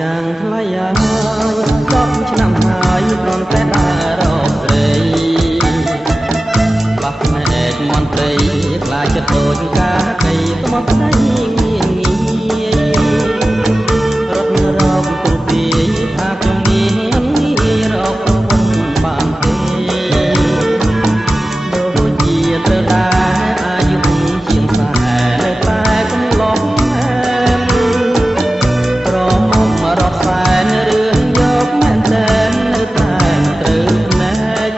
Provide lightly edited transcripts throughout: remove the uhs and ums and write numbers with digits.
ចាងថ្លៃហើយ10ឆ្នាំហើយព្រមតែដើររកស្រីបោះភ្នែកមន្ត្រីខ្លាចចិត្តដូចកាកៃថ្មស្ដីងាយងាយរត់រកទូទាយថាខ្ញុំមានងាយរកប្រពន្ធបានទេដូចជាត្រូវដែរអាយុជាង40តែកំឡុងរត់សែនរឿងយកមែនតែនៅតែត្រូវភ្នែក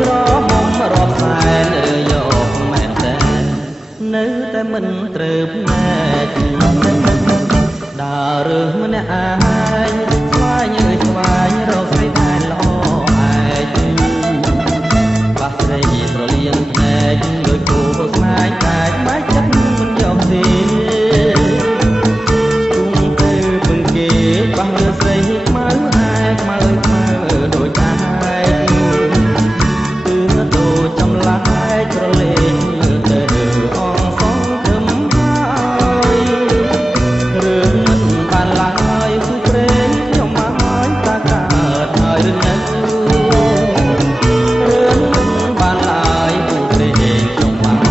ក្រមុំរត់សែនរឿងយកមែនតែនៅតែមិនត្រូវភ្នែកដើររើសម្នាក់ឯងស្វែងស្វែងរកស្រីដែលល្អឯងបាក់ស្រីប្រលៀងភ្នែកដោយគូស្នេហ៍តែបែកចិត្តមិនយកទេបោះលើស្រីខ្មៅឯខ្មៅខ្មៅដូចឯងគឺដូចចម្លាយក្រលេងមើលទៅអងសងធំហើយរឿងមិនបានឡើយគូព្រេងខ្ញុំមកតាកើតហើយរឿងនេះរឿងមិនបានឡើយគូព្រេងខ្ញុំមក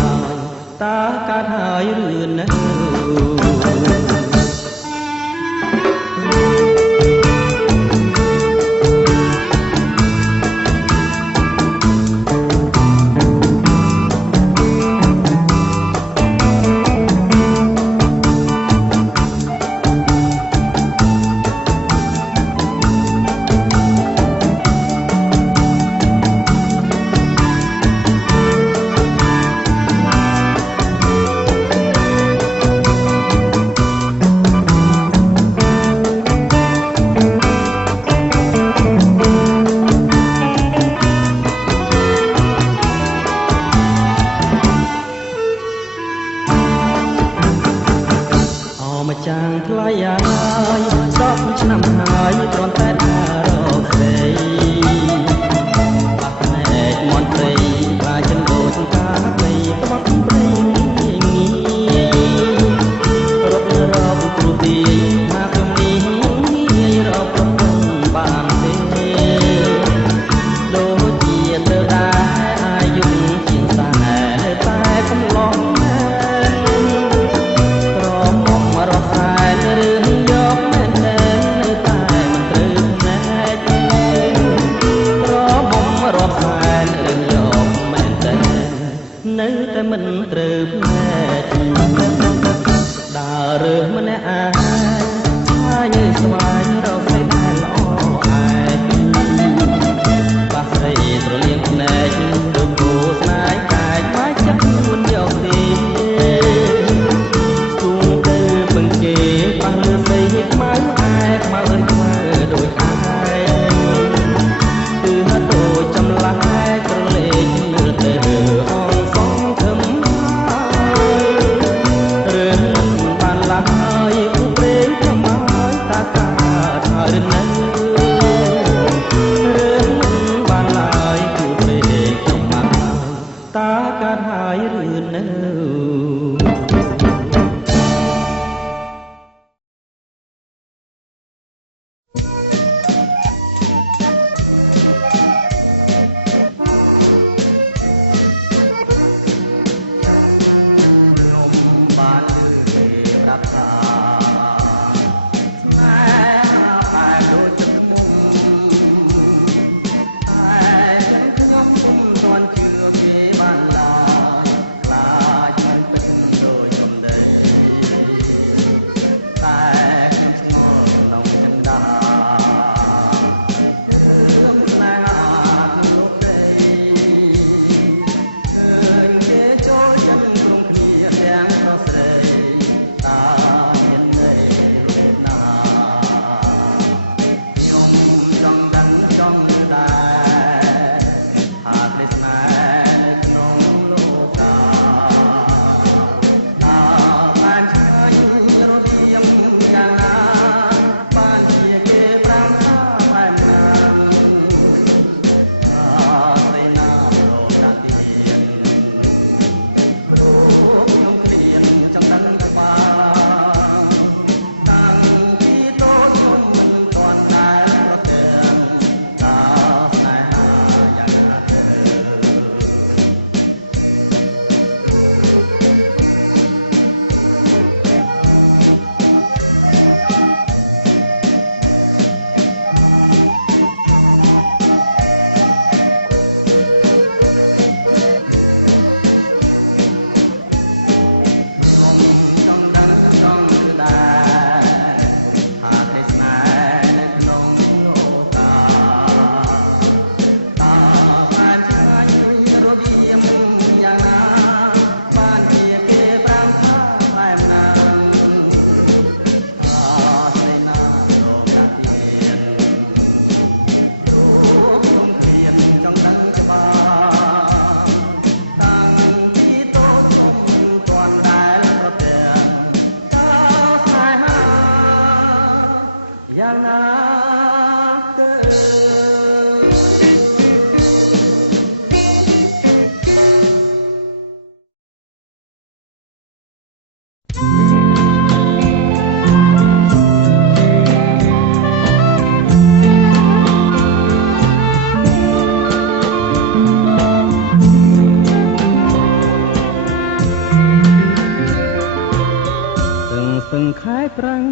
តាកើតហើយរឿងនេះម្ចាងថ្លៃហើយ10ឆ្នាំហើយគ្រាន់តែដើររកស្រីបាក់ភ្នែកមន្ត្រីខ្លាចចិត្តដូចកាកៃក្បត់ព្រៃងាយងាយរត់រកគ្រូទាយមកខ្ញុំនេះងាយរកប្រពន្ធបានទេដូចជាទៅដែរអាយុជាង40តែកំឡុងរត់សែនរឿងយកមែនតែនៅតែមិនត្រូវភ្នែកក្រមុំរត់សែនរឿងយកមែនតែនៅតែមិនត្រូវភ្នែកដើររើសម្នាក់ឯងស្វែងស្វែងរកស្រីដែលល្អឯងបាក់ស្រីត្រលៀងភ្នែកដូចគូស្នេហ៍កាយបែកចិត្តមិនយកទេបោះលើស្រីខ្មៅឯខ្មៅខ្មៅដូចឯងគឺដូចចម្លាយក្រលេងមើលទៅអងសងធំហើយរឿងមិនបានឡើយគូព្រេងខ្ញុំមកតាកើតហើយរឿងនេះរឿងមិនបានឡើយគូព្រេងខ្ញុំមកតាកើតហើយរឿងនេះខ្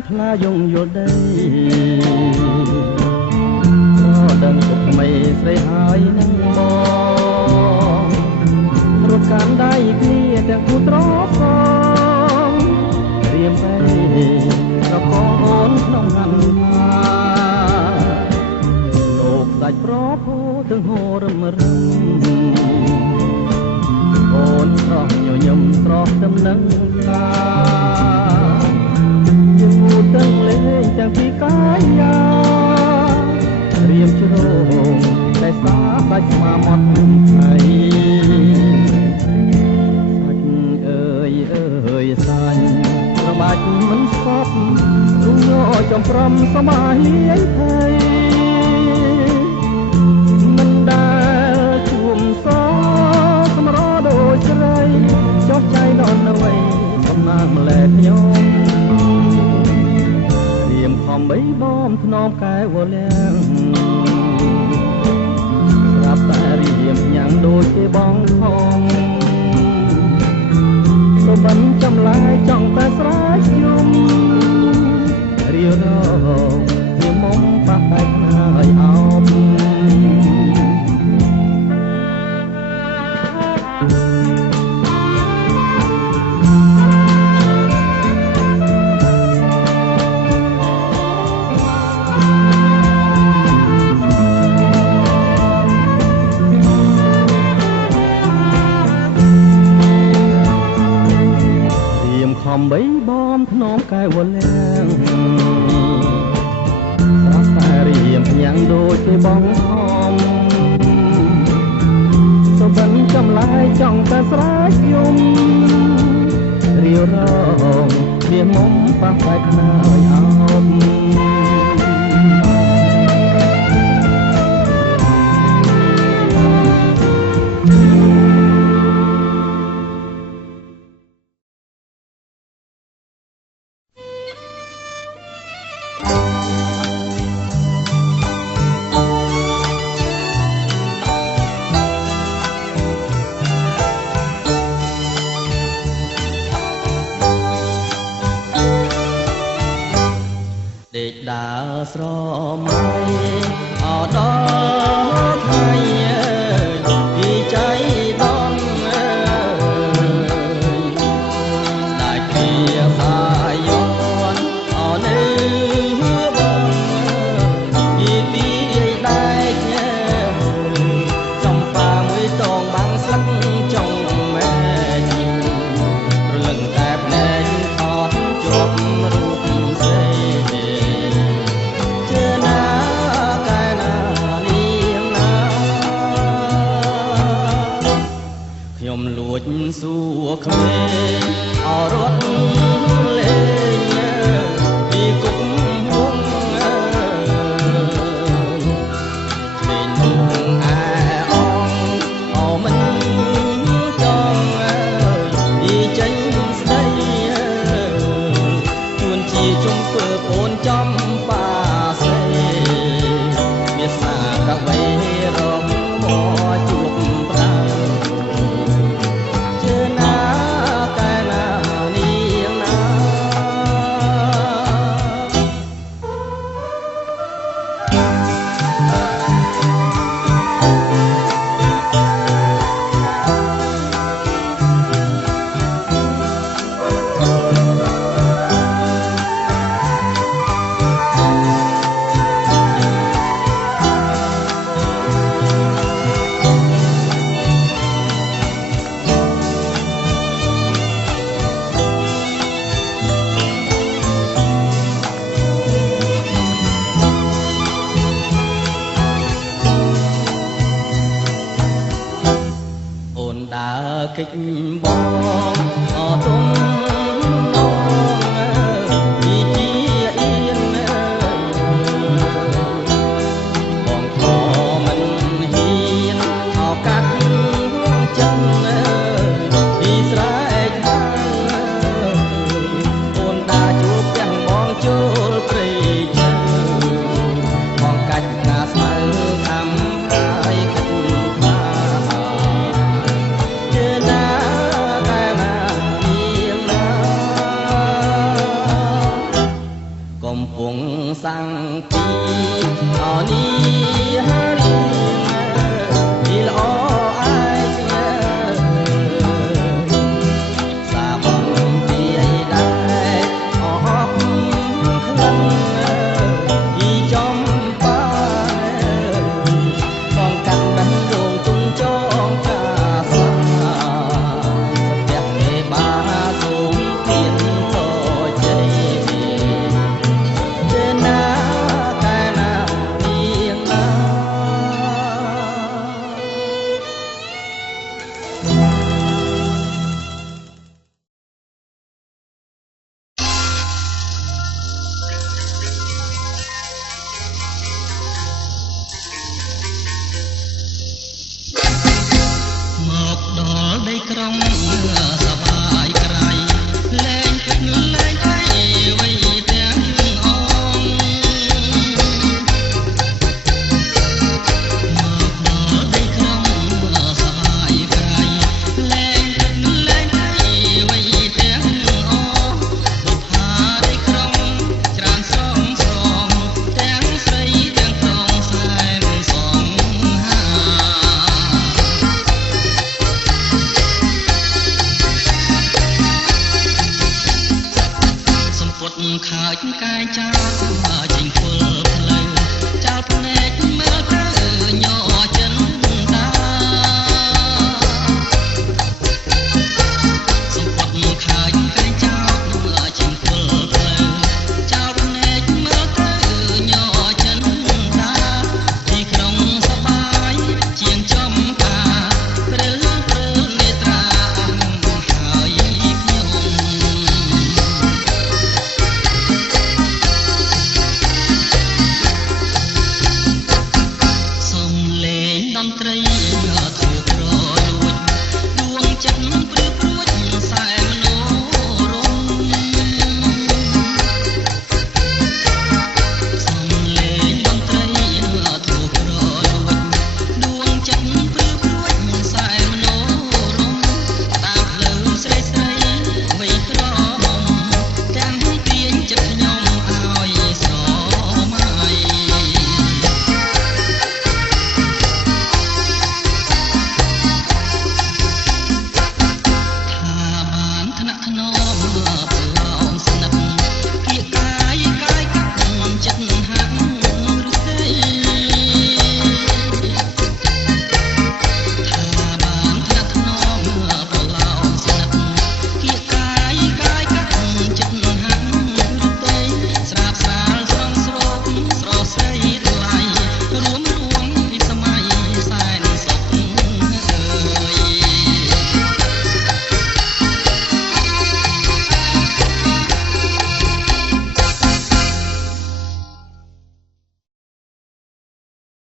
ថ្លាយងយល់ដីក៏ដឹងទុកថ្មីស្រីហើយនឹងបងរត់កាន់ដៃគ្នាទាំងគូត្រផងរៀមឯក៏កងអូនក្នុងហន្តាលោកសាច់ប្រភោទាំងហូររឹមរឹមអូនស្រស់ញញឹមស្រស់ដំណឹងតាយើងទាំងលេងទាំងពីកាយារៀមជ្រងតែសាដាច់ស្មាមាត់ថៃសាច់អើយអើយសាច់ប្របាច់មិនស្កប់រុំញ័រចំព្រំសមាហៀងថៃមិនដែលជួមសសម្រដូចស្រីចុះចៃដល់នៅឯកំណាកម្លែខ្ញុំរៀមខំបីបំធ្នមកែវលាំងស្រាប់តែរៀមញ៉ាំងដូចគេបងខំសុបិនចំឡាយចង់តែស្រែកយំរៀវរងវាមុំប៉ះតែខ្នើយអោបខំបីបំធ្នមកែវលាំងស្រាប់តែរៀមញ៉ាំងដូចគេបងខំសុបិនចំឡាយចង់តែស្រែកយំរៀវរងវាមុំប៉ះតែខ្នើយអោបដើរស្រមៃអោដល់ថ្ងៃពីចៃដនស្ដាយព្រាសាយនអោនៅបងពីពីដែកចំប៉ាមួយតងបាំងស្លឹកចង់ម៉ែរលឹងតែភ្នែកអត់ជាប់រូបស្រីលួចសួរក្មេងអរត់លេងពីគុកហងលេងហងអែអងអមិនចង់ពីចេញស្ដីជួនជាជុំធ្វើកូនចំបាស្រីវាសនាកបីរំមកជួបប្រាកិច្ចបងអទុំនងពីជាអៀនបងខមិនហ៊ានអោកាត់ចិត្តពីស្រែកអូនដាជួបទាំងបងចូលព្រៃបងកាច់ណាស្មៅខំហើយកាច់ណា ក្រុងសប្បាយក្រៃលែងគិតលែងអីអ្វីទាំងអងមកដល់ដីក្រុងសប្បាយក្រៃលែងគិតលែងអីអ្វីទាំងអងបុប្ផាដីក្រុងច្រើនស្រងស្រងទាំងស្រីទាំងក្រុងសែនសងហាសំពត់ខើចកាយចា